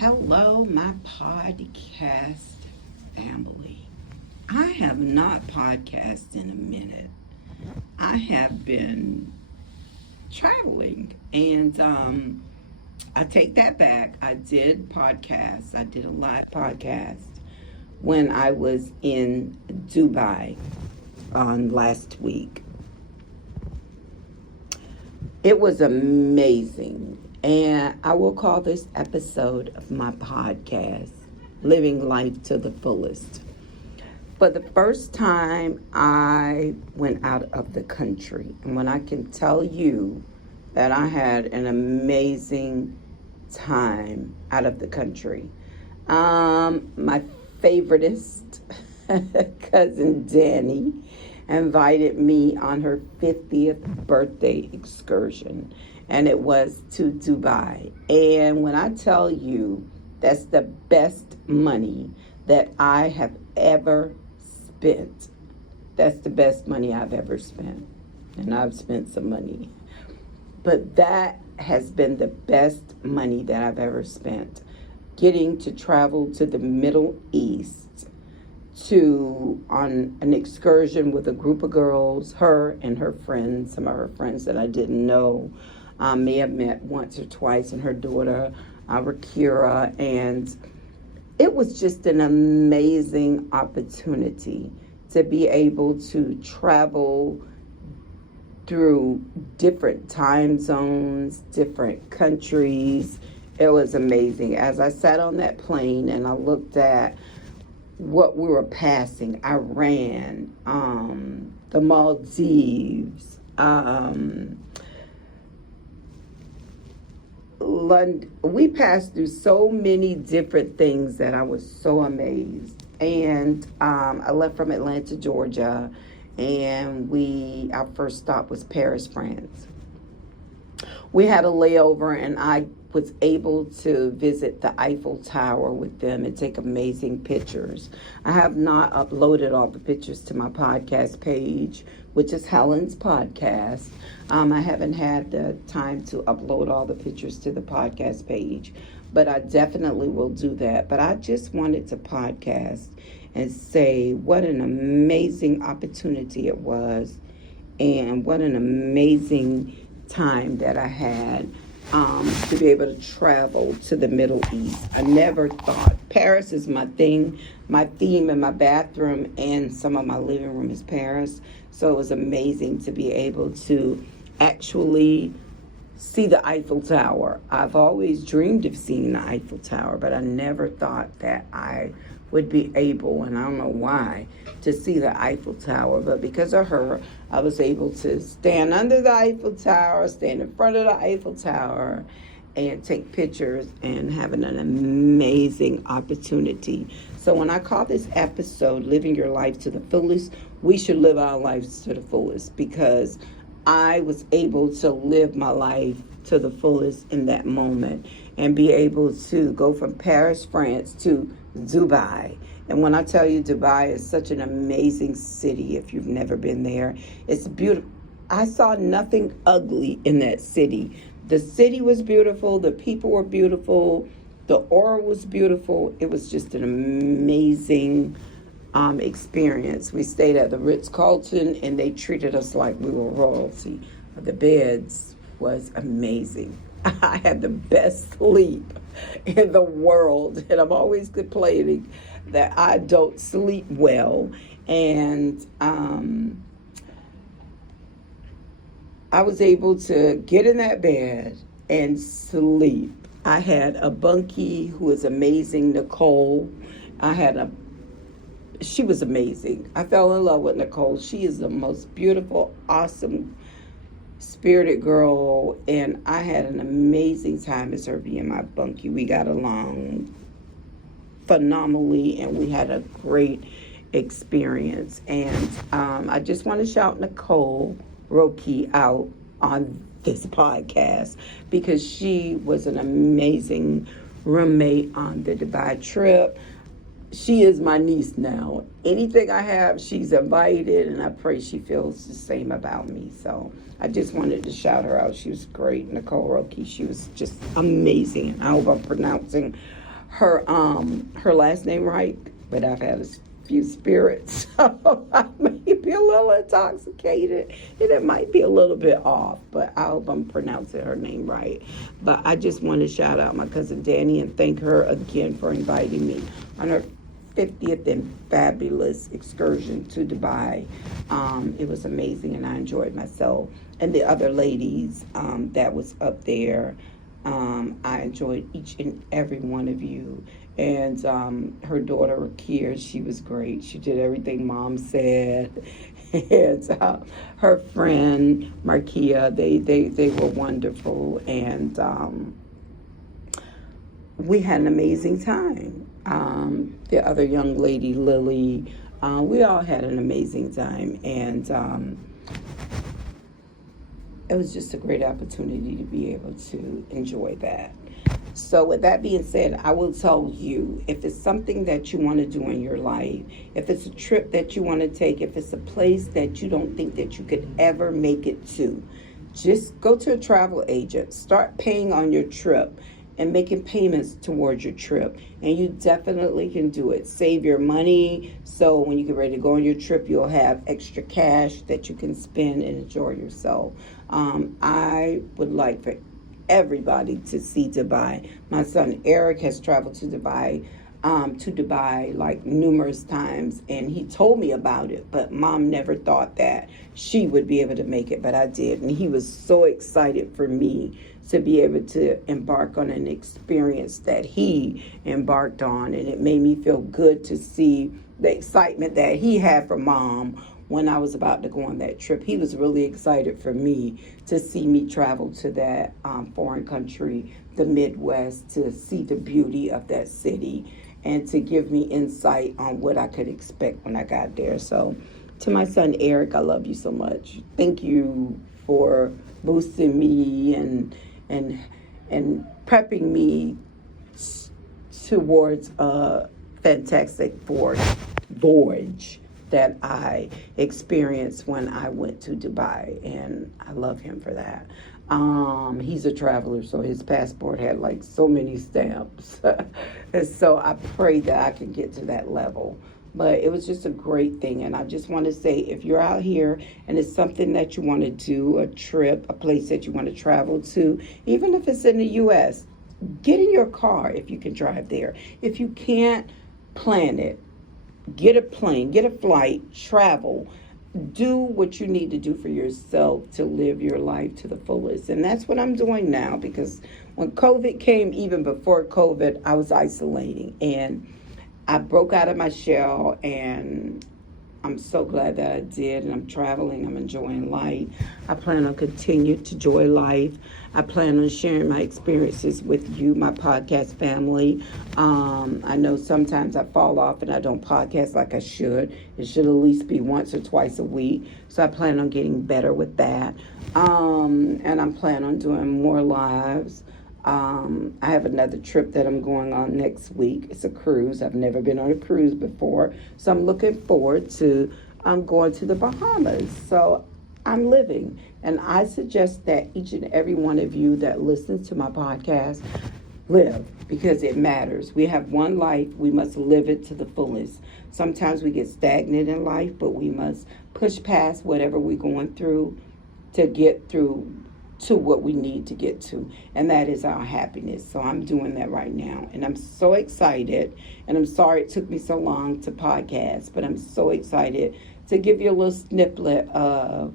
Hello, my podcast family. I have not podcasted in a minute. I have been traveling, and I take that back. I did podcasts. I did a live podcast when I was in Dubai on last week. It was amazing. And I will call this episode of my podcast, Living Life to the Fullest. For the first time, I went out of the country. And when I can tell you that I had an amazing time out of the country. My favoritist cousin Danny invited me on her 50th birthday excursion, and it was to Dubai. And when I tell you, that's the best money that I have ever spent. That's the best money I've ever spent. And I've spent some money. But that has been the best money that I've ever spent. Getting to travel to the Middle East on an excursion with a group of girls, her and her friends, some of her friends that I didn't know, may have met once or twice, and her daughter, Rakira, and it was just an amazing opportunity to be able to travel through different time zones, different countries. It was amazing. As I sat on that plane and I looked at what we were passing, Iran, the Maldives, London. We passed through so many different things that I was so amazed. And I left from Atlanta, Georgia, and our first stop was Paris, France. We had a layover, and I was able to visit the Eiffel Tower with them and take amazing pictures. I have not uploaded all the pictures to my podcast page, which is Helen's Podcast. I haven't had the time to upload all the pictures to the podcast page, but I definitely will do that. But I just wanted to podcast and say what an amazing opportunity it was, and what an amazing time that I had to be able to travel to the Middle East. I never thought. Paris is my thing. My theme in my bathroom and some of my living room is Paris. So it was amazing to be able to actually see the Eiffel Tower. I've always dreamed of seeing the Eiffel Tower, but I never thought that I would be able, and I don't know why, to see the Eiffel Tower. But because of her, I was able to stand under the Eiffel Tower, stand in front of the Eiffel Tower, and take pictures, and having an amazing opportunity. So when I call this episode Living Your Life to the Fullest, we should live our lives to the fullest, because I was able to live my life to the fullest in that moment and be able to go from Paris, France to Dubai. And when I tell you, Dubai is such an amazing city, if you've never been there, it's beautiful. I saw nothing ugly in that city. The city was beautiful. The people were beautiful. The aura was beautiful. It was just an amazing experience. We stayed at the Ritz-Carlton, and they treated us like we were royalty. The beds was amazing. I had the best sleep in the world, and I'm always complaining that I don't sleep well. And I was able to get in that bed and sleep. I had a bunkie who was amazing, Nicole. She was amazing. I fell in love with Nicole. She is the most beautiful, awesome, spirited girl, and I had an amazing time as her being my bunkie. We got along phenomenally, and we had a great experience. And I just want to shout Nicole Roki out on this podcast, because she was an amazing roommate on the Dubai trip. She is my niece now. Anything I have, she's invited, and I pray she feels the same about me. So I just wanted to shout her out. She was great. Nicole Roki, she was just amazing. I hope I'm pronouncing her last name right, but I've had a few spirits, so I may be a little intoxicated, and it might be a little bit off, but I hope I'm pronouncing her name right. But I just want to shout out my cousin Danny and thank her again for inviting me on her 50th and fabulous excursion to Dubai. It was amazing, and I enjoyed myself. And the other ladies that was up there, I enjoyed each and every one of you. And her daughter, Rakia, she was great. She did everything Mom said. And her friend, Markia, they were wonderful. And we had an amazing time. The other young lady, Lily, we all had an amazing time. And it was just a great opportunity to be able to enjoy that. So with that being said, I will tell you, if it's something that you want to do in your life, if it's a trip that you want to take, if it's a place that you don't think that you could ever make it to, just go to a travel agent, start paying on your trip and making payments towards your trip. And you definitely can do it. Save your money, so when you get ready to go on your trip, you'll have extra cash that you can spend and enjoy yourself. I would like for everybody to see Dubai. My son Eric has traveled to Dubai like numerous times, and he told me about it, but Mom never thought that she would be able to make it, but I did, and he was so excited for me to be able to embark on an experience that he embarked on, and it made me feel good to see the excitement that he had for Mom when I was about to go on that trip. He was really excited for me to see me travel to that foreign country, the Midwest, to see the beauty of that city and to give me insight on what I could expect when I got there. So to my son, Eric, I love you so much. Thank you for boosting me and prepping me towards a fantastic voyage that I experienced when I went to Dubai, and I love him for that. He's a traveler, so his passport had like so many stamps. And so I pray that I can get to that level. But it was just a great thing, and I just want to say, if you're out here and it's something that you want to do, a trip, a place that you want to travel to, even if it's in the U.S., get in your car if you can drive there. If you can't, plan it. Get a plane, get a flight, travel. Do what you need to do for yourself to live your life to the fullest. And that's what I'm doing now, because when COVID came, even before COVID, I was isolating. And I broke out of my shell, and I'm so glad that I did. And I'm traveling. I'm enjoying life. I plan on continuing to enjoy life. I plan on sharing my experiences with you, my podcast family. I know sometimes I fall off and I don't podcast like I should. It should at least be once or twice a week. So I plan on getting better with that. And I'm planning on doing more lives. I have another trip that I'm going on next week. It's a cruise. I've never been on a cruise before. So I'm looking forward to going to the Bahamas. So I'm living. And I suggest that each and every one of you that listens to my podcast live, because it matters. We have one life. We must live it to the fullest. Sometimes we get stagnant in life, but we must push past whatever we're going through to get through to what we need to get to, and that is our happiness. So I'm doing that right now, and I'm so excited, and I'm sorry it took me so long to podcast, but I'm so excited to give you a little snippet of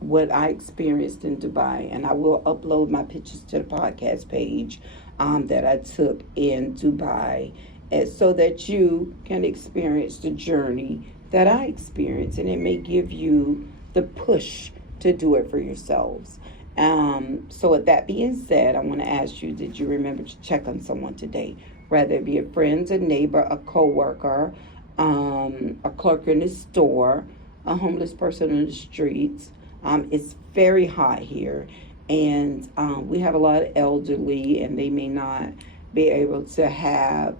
what I experienced in Dubai, and I will upload my pictures to the podcast page that I took in Dubai, and so that you can experience the journey that I experienced, and it may give you the push to do it for yourselves. So with that being said, I want to ask you, did you remember to check on someone today? Whether it be a friend, a neighbor, a coworker, a clerk in the store, a homeless person in the streets. It's very hot here, and we have a lot of elderly, and they may not be able to have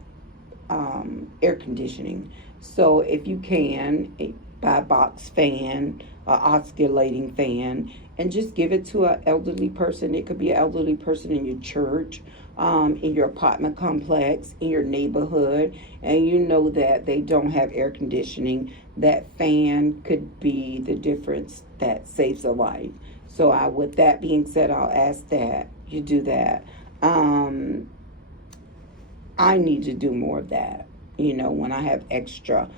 air conditioning. So if you can, buy a box fan, oscillating fan, and just give it to an elderly person. It could be an elderly person in your church, in your apartment complex, in your neighborhood, and you know that they don't have air conditioning. That fan could be the difference that saves a life. So, with that being said, I'll ask that you do that. I need to do more of that. When I have extra,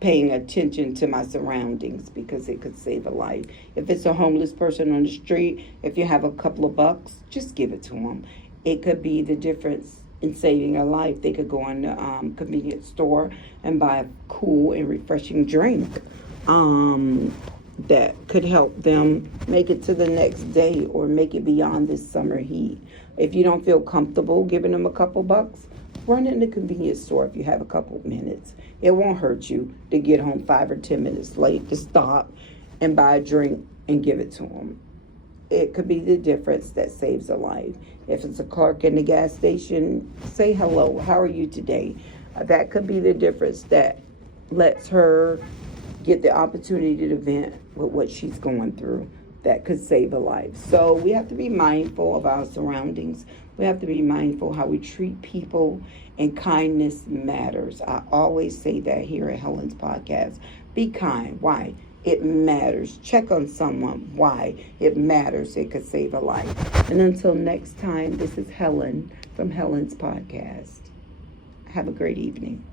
paying attention to my surroundings, because it could save a life. If it's a homeless person on the street, if you have a couple of bucks, just give it to them. It could be the difference in saving a life. They could go in the convenience store and buy a cool and refreshing drink that could help them make it to the next day or make it beyond this summer heat. If you don't feel comfortable giving them a couple bucks, run in the convenience store if you have a couple minutes. It won't hurt you to get home 5 or 10 minutes late, to stop and buy a drink and give it to them. It could be the difference that saves a life. If it's a clerk in the gas station, say hello. How are you today? That could be the difference that lets her get the opportunity to vent with what she's going through. That could save a life. So we have to be mindful of our surroundings. We have to be mindful how we treat people, and kindness matters. I always say that here at Helen's podcast. Be kind. Why? It matters. Check on someone. Why? It matters. It could save a life. And until next time, this is Helen from Helen's podcast. Have a great evening.